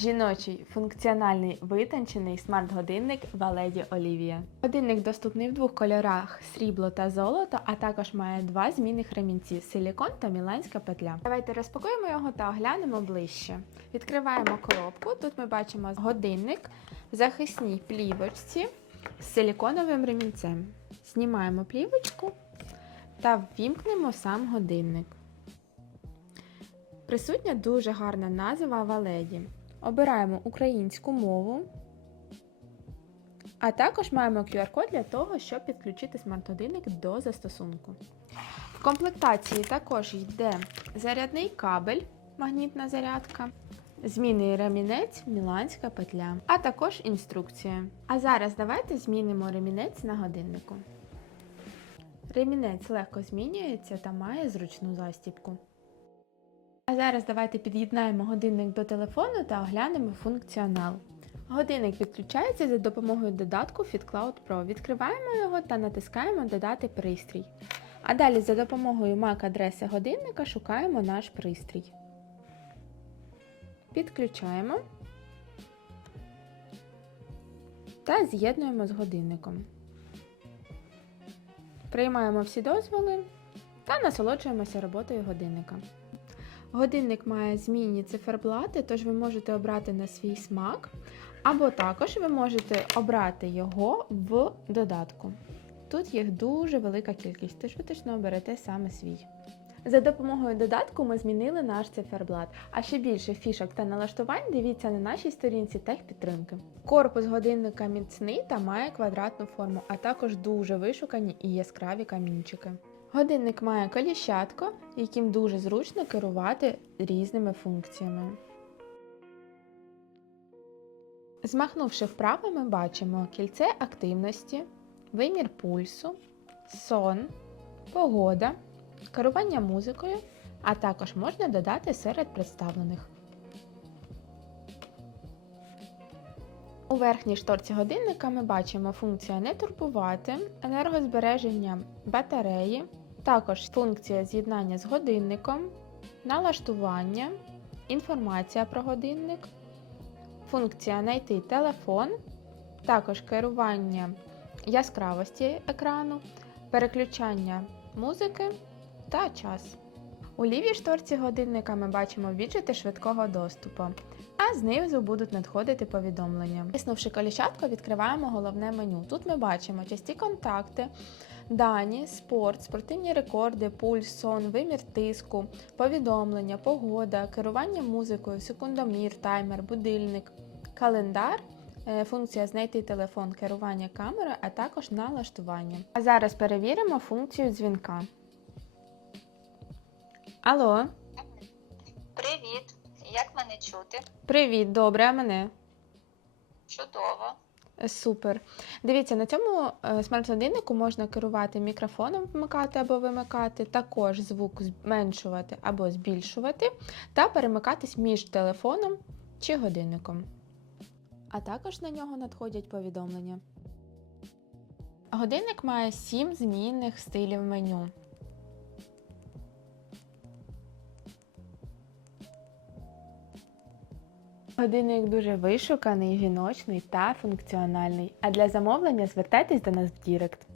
Жіночий функціональний витончений смарт-годинник Валеді Олівія. Годинник доступний в двох кольорах срібло та золото, а також має два змінних ремінці силікон та міланська петля. Давайте розпакуємо його та оглянемо ближче. Відкриваємо коробку. Тут ми бачимо годинник в захисній плівочці з силіконовим ремінцем. Знімаємо плівочку та ввімкнемо сам годинник. Присутня дуже гарна назва Валеді. Обираємо українську мову, а також маємо QR-код для того, щоб підключити смарт-годинник до застосунку. В комплектації також йде зарядний кабель, магнітна зарядка, змінний ремінець, міланська петля, а також інструкція. А зараз давайте змінимо ремінець на годиннику. Ремінець легко змінюється та має зручну застібку. А зараз давайте під'єднаємо годинник до телефону та оглянемо функціонал. Годинник підключається за допомогою додатку FitCloud Pro. Відкриваємо його та натискаємо Додати пристрій. А далі за допомогою MAC-адреси годинника шукаємо наш пристрій. Підключаємо та з'єднуємо з годинником. Приймаємо всі дозволи та насолоджуємося роботою годинника. Годинник має змінні циферблати, тож ви можете обрати на свій смак, або також ви можете обрати його в додатку. Тут їх дуже велика кількість, тож ви точно оберете саме свій. За допомогою додатку ми змінили наш циферблат, а ще більше фішок та налаштувань дивіться на нашій сторінці техпідтримки. Корпус годинника міцний та має квадратну форму, а також дуже вишукані і яскраві камінчики. Годинник має коліщатко, яким дуже зручно керувати різними функціями. Змахнувши вправо, ми бачимо кільце активності, вимір пульсу, сон, погода, керування музикою, а також можна додати серед представлених. У верхній шторці годинника ми бачимо функцію не турбувати, енергозбереження батареї, також функція з'єднання з годинником, налаштування, інформація про годинник, функція знайти телефон, також керування яскравості екрану, переключання музики та час. У лівій шторці годинника ми бачимо віджити швидкого доступу, а знизу будуть надходити повідомлення. Тиснувши коліщатку, відкриваємо головне меню. Тут ми бачимо часті контакти, дані, спорт, спортивні рекорди, пульс, сон, вимір тиску, повідомлення, погода, керування музикою, секундомір, таймер, будильник, календар. е, Функція знайти телефон, керування камерою, а також налаштування. А зараз перевіримо функцію дзвінка. Алло, Привіт! Як мене чути? привіт, добре, а мене? Чудово. Супер. Дивіться, на цьому е, смарт-годиннику можна керувати мікрофоном, вмикати або вимикати, також звук зменшувати або збільшувати, та перемикатись між телефоном чи годинником. А також на нього надходять повідомлення. Годинник має 7 змінних стилів меню. Годинник дуже вишуканий, жіночний та функціональний. А для замовлення звертайтесь до нас в Дірект.